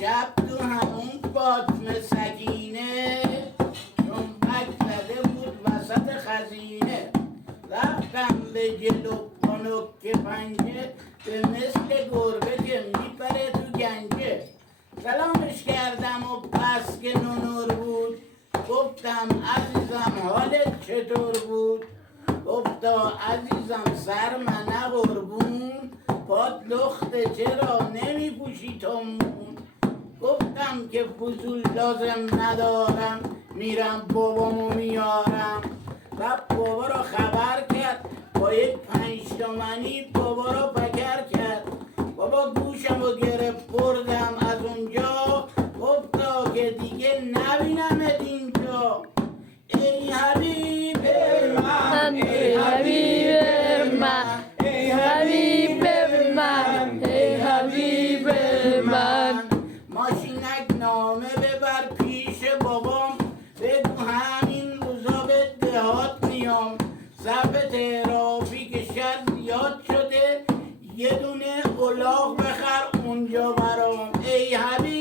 شب تو همون فاطمه سکینه چنبک زده بود وسط خزینه. رفتم به جلو پانوک پنجه به مثل گربه که میپره تو گنجه. سلامش کردم و بس که نونور بود گفتم عزیزم حالت چطور بود؟ گفتا عزیزم سر منه قربون پات لخته چرا نمی پوشی تمون؟ گفتم که فضول لازم ندارم میرم بابامو میارم. و بابا را خبر کرد با یک 5 تومنی بابا را پکر کرد. بابا گوشم رو گرفت بردم از اونجا گفتا که دیگه نبینمت اینجا. ای حبیب من ای حبیب من ای حبیب من ای حبیب من. ماشینک نامه ببر پیش بابام بگو همین روزا به دهات میام. صف ترافیک شهر زیاد شده یه دونه الاغ بخر اونجا برام. ای حبیب